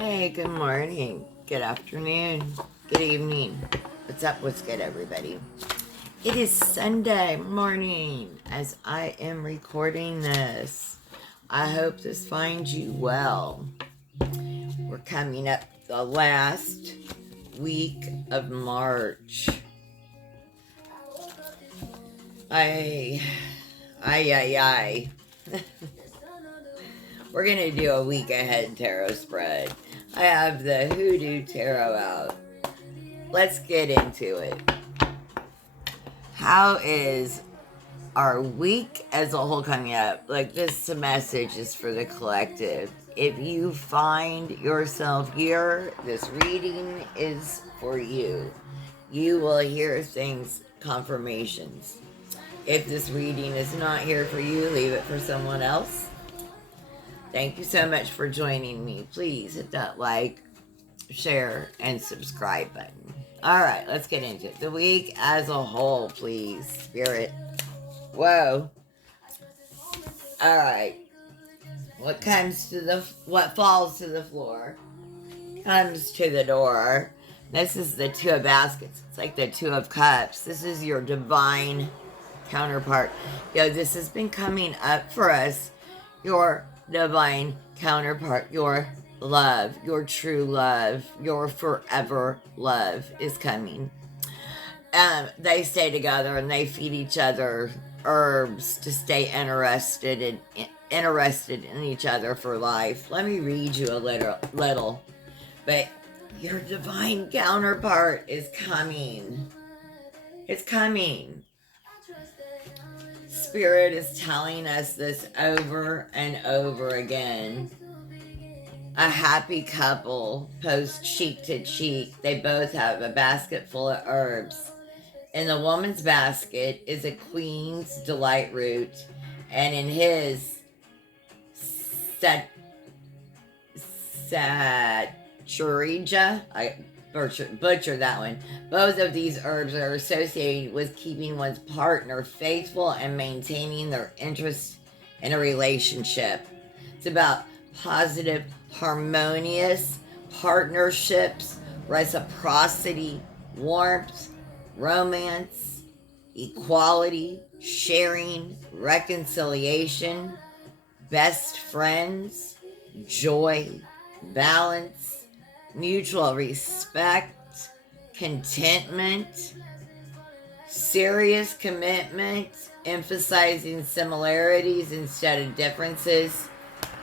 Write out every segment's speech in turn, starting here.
Hey, good morning, good afternoon, good evening. What's up? What's good, everybody? It is Sunday morning as I am recording this. I hope this finds you well. We're coming up the last week of March. Ay. We're going to do a week ahead tarot spread. I have the Hoodoo Tarot out. Let's get into it. How is our week as a whole coming up? Like, this message is for the collective. If you find yourself here, this reading is for you. You will hear things, confirmations. If this reading is not here for you, leave it for someone else. Thank you so much for joining me. Please hit that like, share, and subscribe button. All right, let's get into it. The week as a whole, please, Spirit. Whoa. All right. What falls to the floor comes to the door. This is the Two of Baskets. It's like the Two of Cups. This is your divine counterpart. This has been coming up for us. Your divine counterpart, your love, your true love, your forever love is coming. They stay together and they feed each other herbs to stay interested in each other for life. Let me read you a little. But your divine counterpart is coming. It's coming. Spirit is telling us this over and over again. A happy couple posed cheek to cheek. They both have a basket full of herbs. In the woman's basket is a queen's delight root, and in his saturija, I butcher that one. Both of these herbs are associated with keeping one's partner faithful and maintaining their interest in a relationship. It's about positive, harmonious partnerships, reciprocity, warmth, romance, equality, sharing, reconciliation, best friends, joy, balance, mutual respect, contentment, serious commitment, emphasizing similarities instead of differences,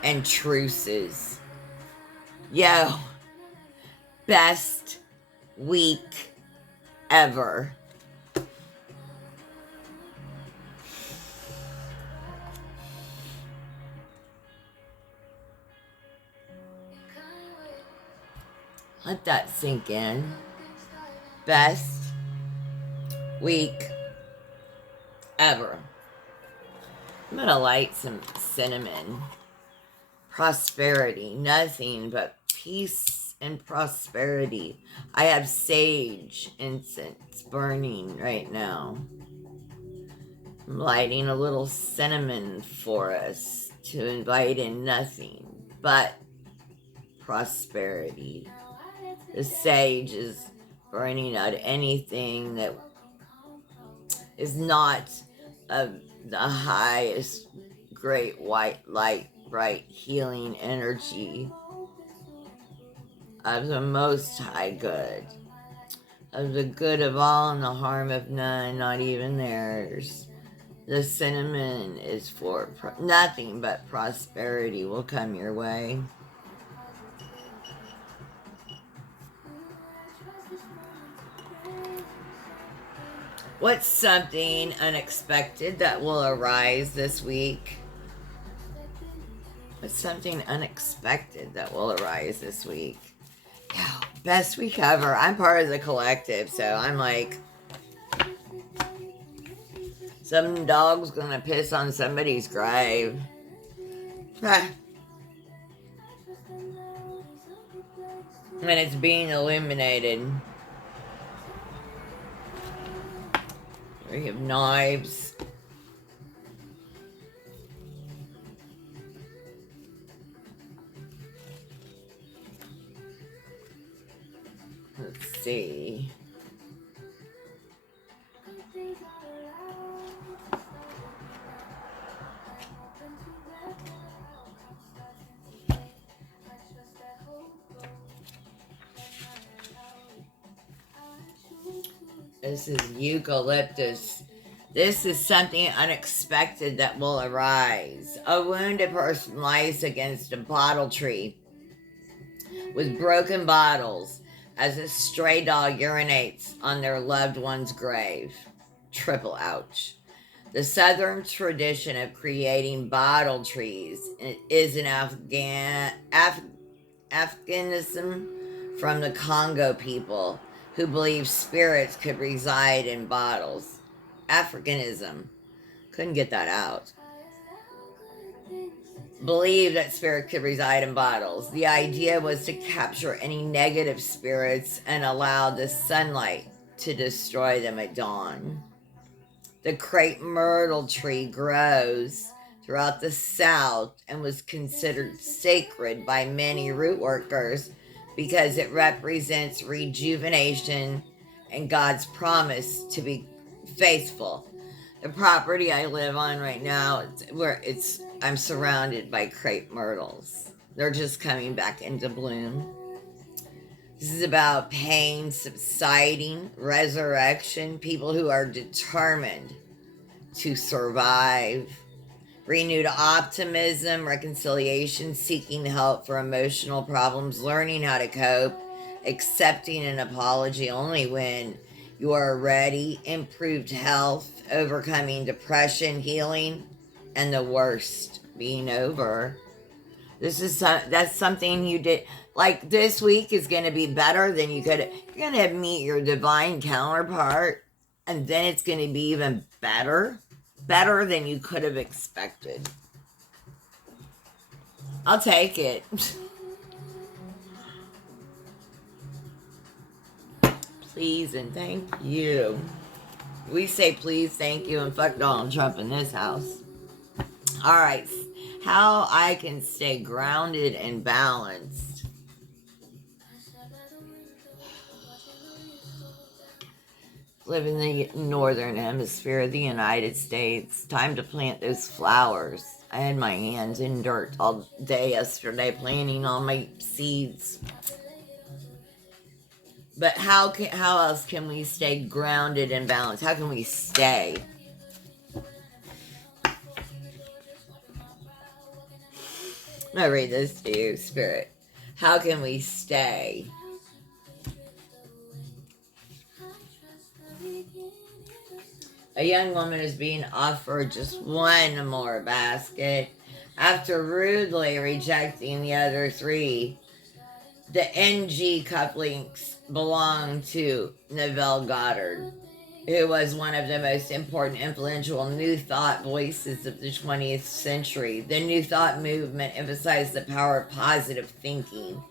and truces. Best week ever. Let that sink in. Best week ever. I'm gonna light some cinnamon. Prosperity, nothing but peace and prosperity. I have sage incense burning right now. I'm lighting a little cinnamon for us to invite in nothing but prosperity. The sage is burning out anything that is not of the highest great white light, bright healing energy of the most high good, of the good of all and the harm of none, not even theirs. The cinnamon is for nothing but prosperity will come your way. What's something unexpected that will arise this week? What's something unexpected that will arise this week? Best week ever. I'm part of the collective, so I'm like, some dog's gonna piss on somebody's grave. And it's being illuminated. We have knives. Let's see. This is eucalyptus. This is something unexpected that will arise. A wounded person lies against a bottle tree with broken bottles as a stray dog urinates on their loved one's grave. Triple ouch. The southern tradition of creating bottle trees is an Afghanism from the Congo people who believe spirits could reside in bottles. Africanism. Couldn't get that out. Believe that spirits could reside in bottles. The idea was to capture any negative spirits and allow the sunlight to destroy them at dawn. The crepe myrtle tree grows throughout the South and was considered sacred by many root workers because it represents rejuvenation and God's promise to be faithful. The property I live on right now, I'm surrounded by crepe myrtles. They're just coming back into bloom. This is about pain subsiding, resurrection, people who are determined to survive, renewed optimism, reconciliation, seeking help for emotional problems, learning how to cope, accepting an apology only when you are ready, improved health, overcoming depression, healing, and the worst being over. That's something you did. Like this week is going to be better than you could. You're going to meet your divine counterpart, and then it's going to be even better than you could have expected. I'll take it. Please and thank you. We say please, thank you, and fuck Donald Trump in this house. All right. How I can stay grounded and balanced. Live in the northern hemisphere of the United States. Time to plant those flowers. I had my hands in dirt all day yesterday planting all my seeds. But how else can we stay grounded and balanced? How can we stay? I'm going to read this to you, Spirit. How can we stay? A young woman is being offered just one more basket after rudely rejecting the other three. The NG cufflinks belong to Neville Goddard, who was one of the most important, influential New Thought voices of the 20th century. The New Thought movement emphasized the power of positive thinking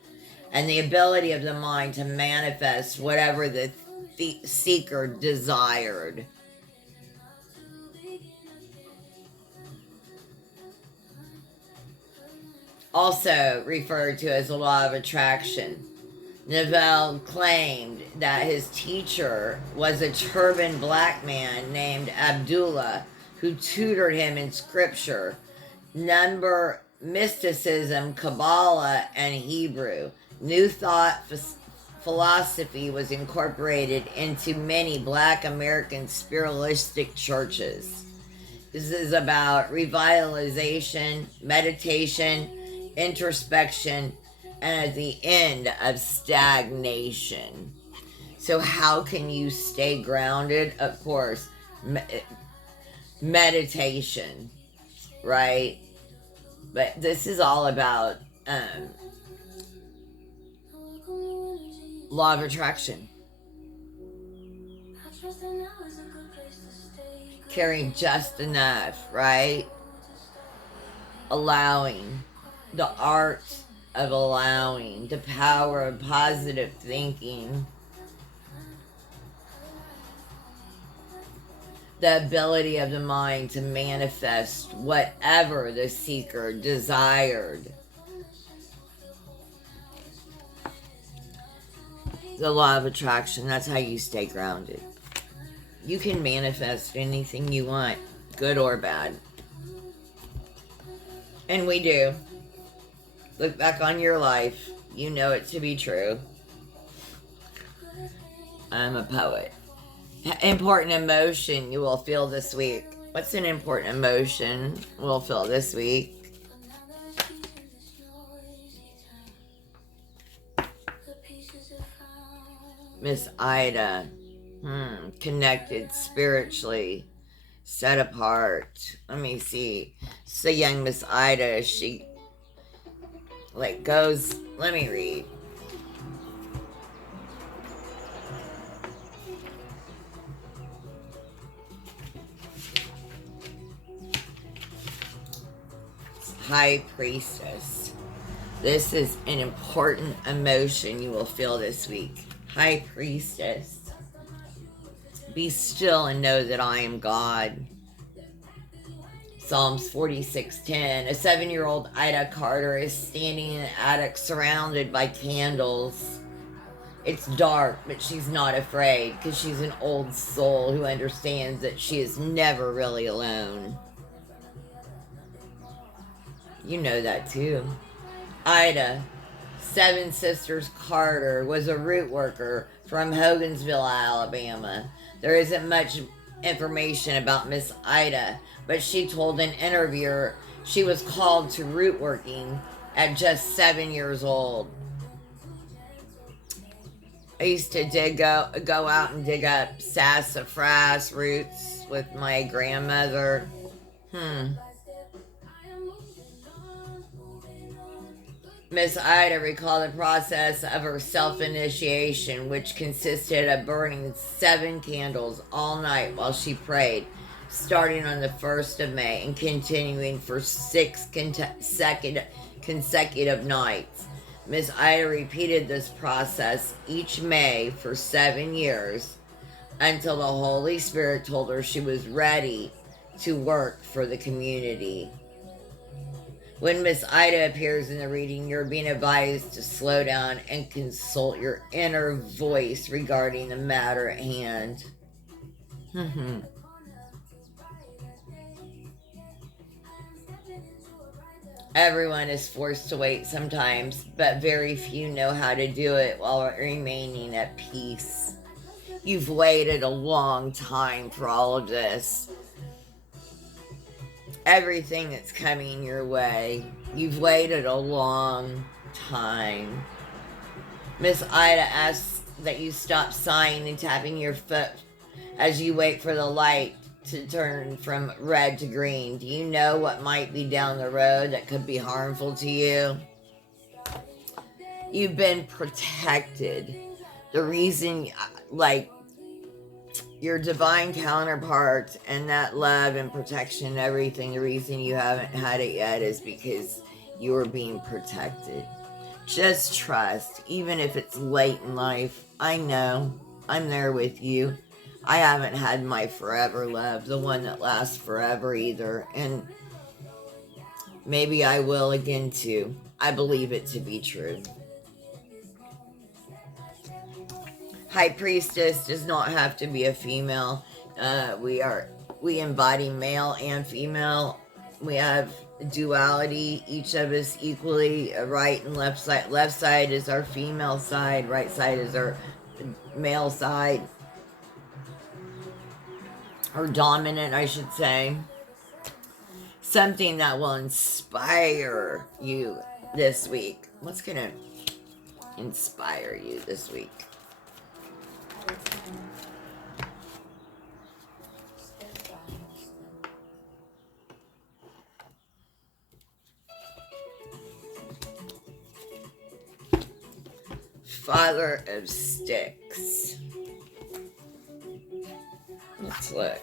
and the ability of the mind to manifest whatever the seeker desired. Also referred to as the law of attraction. Neville claimed that his teacher was a turbaned black man named Abdullah who tutored him in scripture, number, mysticism, Kabbalah, and Hebrew. New Thought philosophy was incorporated into many black American spiritualistic churches. This is about revitalization, meditation, introspection, and at the end of stagnation. So how can you stay grounded? Of course, meditation, right? But this is all about law of attraction. Caring just enough, right? Allowing. The art of allowing, the power of positive thinking, the ability of the mind to manifest whatever the seeker desired. The law of attraction, that's how you stay grounded. You can manifest anything you want, good or bad. And we do. Look back on your life. You know it to be true. I'm a poet. Important emotion you will feel this week. What's an important emotion we'll feel this week? Miss Ida. Connected spiritually. Set apart. Let me see. So young Miss Ida, she goes, let me read. High Priestess. This is an important emotion you will feel this week. High Priestess. Be still and know that I am God. Psalms 46:10. A 7-year-old Ida Carter is standing in the attic surrounded by candles. It's dark, but she's not afraid because she's an old soul who understands that she is never really alone. You know that too. Ida, Seven Sisters Carter, was a root worker from Hogansville, Alabama. There isn't much information about Miss Ida, but she told an interviewer she was called to root working at just 7 years old. I used to go out and dig up sassafras roots with my grandmother. Miss Ida recalled the process of her self-initiation, which consisted of burning 7 candles all night while she prayed, starting on the 1st of May and continuing for 6 consecutive nights. Miss Ida repeated this process each May for 7 years until the Holy Spirit told her she was ready to work for the community. When Miss Ida appears in the reading, you're being advised to slow down and consult your inner voice regarding the matter at hand. Everyone is forced to wait sometimes, but very few know how to do it while remaining at peace. You've waited a long time for all of this. Everything that's coming your way. You've waited a long time. Miss Ida asks that you stop sighing and tapping your foot as you wait for the light to turn from red to green. Do you know what might be down the road that could be harmful to you? You've been protected. The reason, your divine counterpart and that love and protection and everything, the reason you haven't had it yet is because you are being protected. Just trust, even if it's late in life. I know, I'm there with you. I haven't had my forever love, the one that lasts forever either, and maybe I will again too. I believe it to be true. High Priestess does not have to be a female. We embody male and female. We have duality, each of us equally, a right and left side. Left side is our female side, right side is our male side. Or dominant, I should say. Something that will inspire you this week. What's going to inspire you this week? Father of Sticks. Let's look.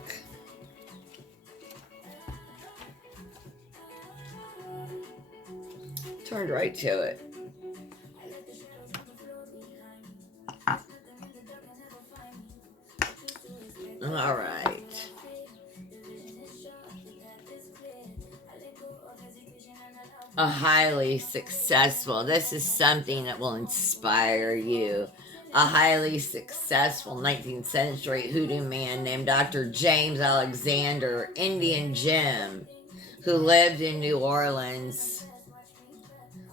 Turned right to it. All right. A highly successful. This is something that will inspire you. a highly successful 19th century hoodoo man named Dr. James Alexander, Indian Jim, who lived in New Orleans,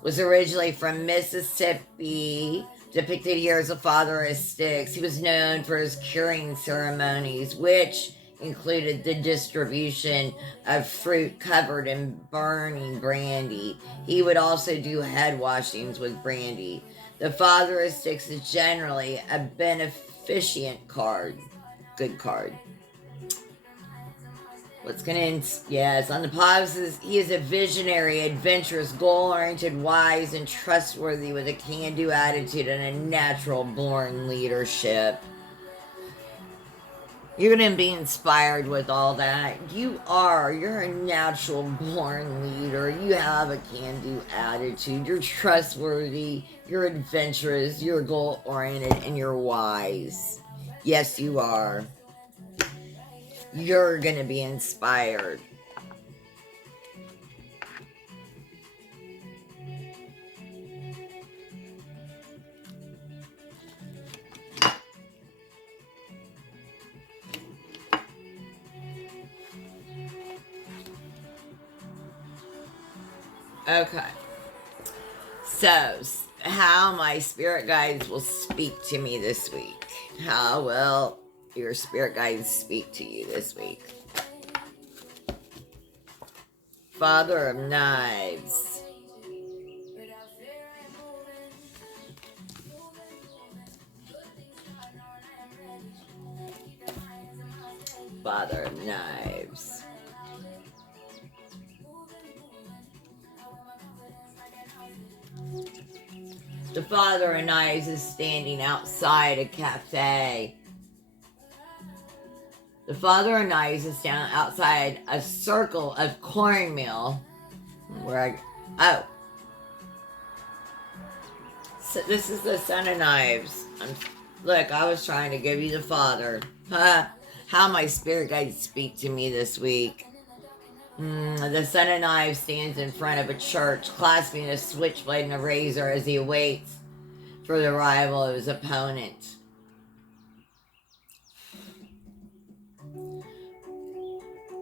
was originally from Mississippi, depicted here as a father of sticks. He was known for his curing ceremonies, which included the distribution of fruit covered in burning brandy. He would also do head washings with brandy. The father of sticks is generally a beneficent card. Good card. What's gonna, yes, on the positives, he is a visionary, adventurous, goal-oriented, wise, and trustworthy with a can-do attitude and a natural born leadership. You're gonna be inspired with all that. You're a natural born leader. You have a can-do attitude. You're trustworthy, you're adventurous, you're goal-oriented, and you're wise. Yes, you are. You're gonna be inspired. Okay. So, how my spirit guides will speak to me this week. How will your spirit guides speak to you this week? Father of Knives. Father of Knives. The Father of Knives is standing outside a cafe. The Father of Knives is down outside a circle of cornmeal. So this is the Son of Knives. Look, I was trying to give you the Father. How my spirit guides speak to me this week. The Son of Knives stands in front of a church, clasping a switchblade and a razor as he awaits for the arrival of his opponent.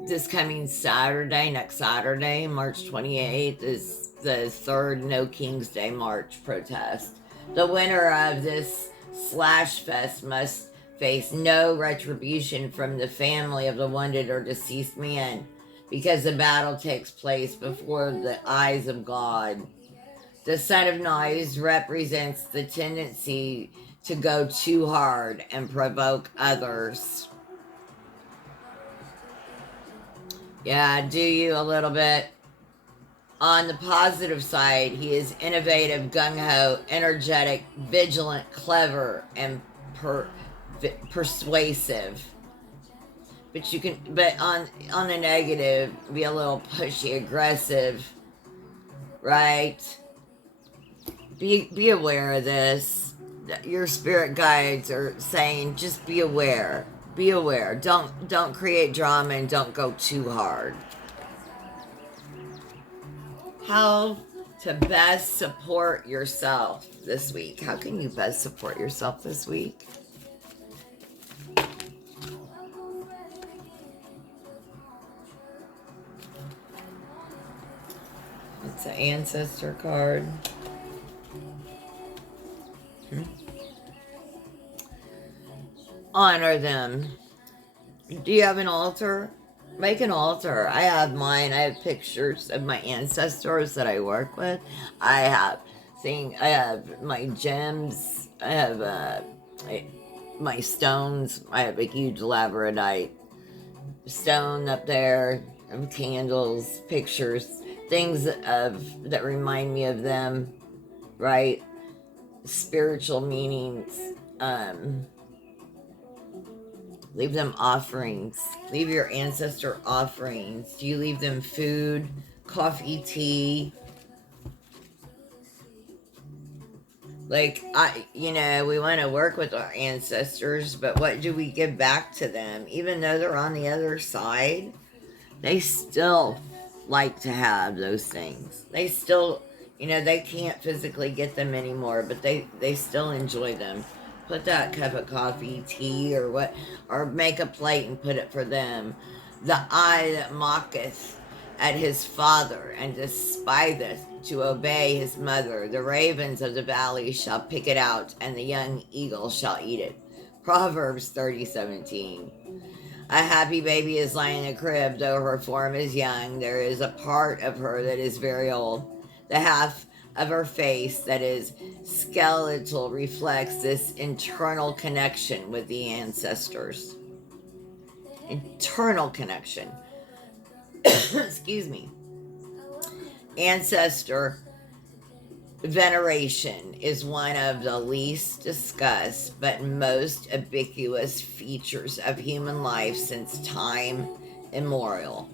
This coming Saturday, next Saturday, March 28th, is the third No King's Day March protest. The winner of this slash fest must face no retribution from the family of the wounded or deceased man, because the battle takes place before the eyes of God. The Son of Knives represents the tendency to go too hard and provoke others. Yeah, do you a little bit. On the positive side, he is innovative, gung-ho, energetic, vigilant, clever, and persuasive. But on the negative, be a little pushy, aggressive, right? Be aware of this. Your spirit guides are saying, just be aware. Be aware. Don't create drama and don't go too hard. How to best support yourself this week. How can you best support yourself this week? It's an ancestor card. Honor them. Do you have an altar? Make an altar. I have mine. I have pictures of my ancestors that I work with. I have my gems. I have my stones. I have a huge labradorite stone up there. Candles, pictures, things that remind me of them, right? Spiritual meanings. Leave them offerings. Leave your ancestor offerings. Do you leave them food, coffee, tea? Like, we want to work with our ancestors, but what do we give back to them? Even though they're on the other side, they still like to have those things. They still, they can't physically get them anymore, but they still enjoy them. Put that cup of coffee, tea, or what, or make a plate and put it for them. The eye that mocketh at his father and despiseth to obey his mother. The ravens of the valley shall pick it out, and the young eagle shall eat it. Proverbs 30:17. A happy baby is lying in a crib, though her form is young. There is a part of her that is very old. The half of her face that is skeletal reflects this internal connection with the ancestors. Internal connection. Excuse me. Ancestor veneration is one of the least discussed but most ubiquitous features of human life since time immemorial.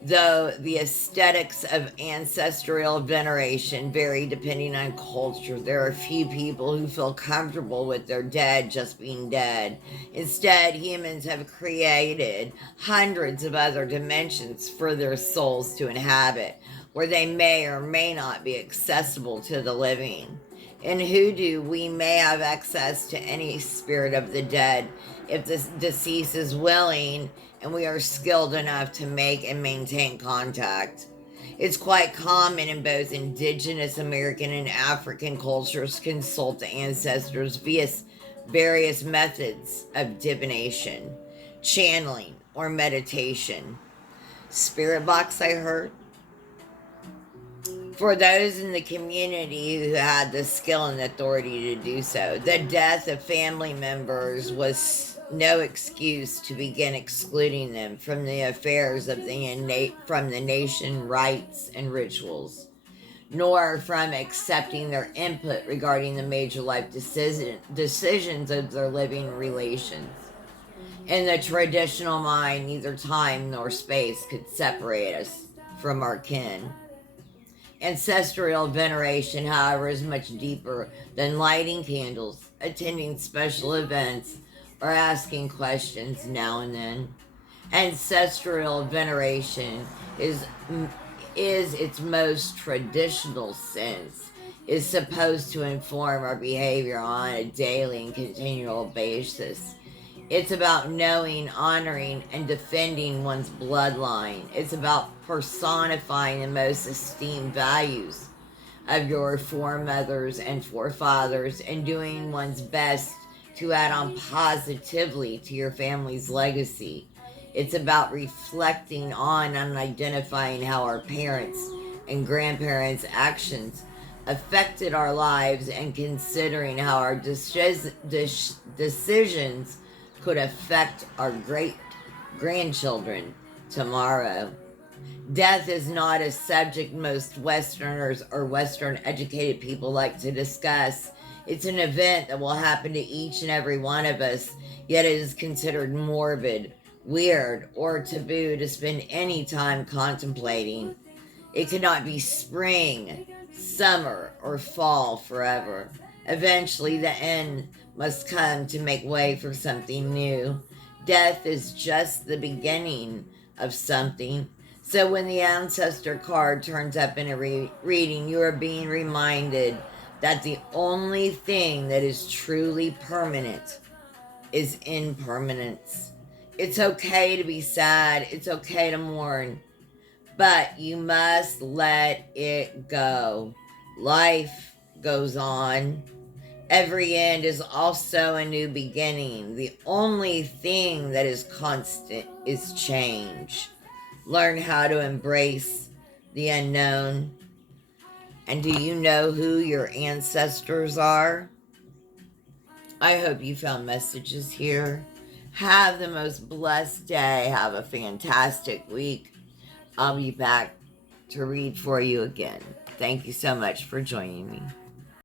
Though the aesthetics of ancestral veneration vary depending on culture, there are few people who feel comfortable with their dead just being dead. Instead, humans have created hundreds of other dimensions for their souls to inhabit, where they may or may not be accessible to the living. In hoodoo, we may have access to any spirit of the dead if the deceased is willing and we are skilled enough to make and maintain contact. It's quite common in both indigenous American and African cultures to consult the ancestors via various methods of divination, channeling, or meditation. Spirit box, I heard. For those in the community who had the skill and authority to do so, the death of family members was no excuse to begin excluding them from the affairs of from the nation rites and rituals, nor from accepting their input regarding the major life decisions of their living relations. In the traditional mind, neither time nor space could separate us from our kin. Ancestral veneration, however, is much deeper than lighting candles, attending special events, or asking questions now and then. Ancestral veneration is its most traditional sense, is supposed to inform our behavior on a daily and continual basis. It's about knowing, honoring, and defending one's bloodline. It's about personifying the most esteemed values of your foremothers and forefathers and doing one's best to add on positively to your family's legacy. It's about reflecting on and identifying how our parents and grandparents' actions affected our lives and considering how our decisions could affect our great grandchildren tomorrow. Death is not a subject most Westerners or Western educated people like to discuss. It's an event that will happen to each and every one of us, yet it is considered morbid, weird, or taboo to spend any time contemplating. It cannot be spring, summer, or fall forever. Eventually, the end must come to make way for something new. Death is just the beginning of something. So when the ancestor card turns up in a reading, you are being reminded that the only thing that is truly permanent is impermanence. It's okay to be sad. It's okay to mourn. But you must let it go. Life goes on. Every end is also a new beginning. The only thing that is constant is change. Learn how to embrace the unknown. And do you know who your ancestors are? I hope you found messages here. Have the most blessed day. Have a fantastic week. I'll be back to read for you again. Thank you so much for joining me.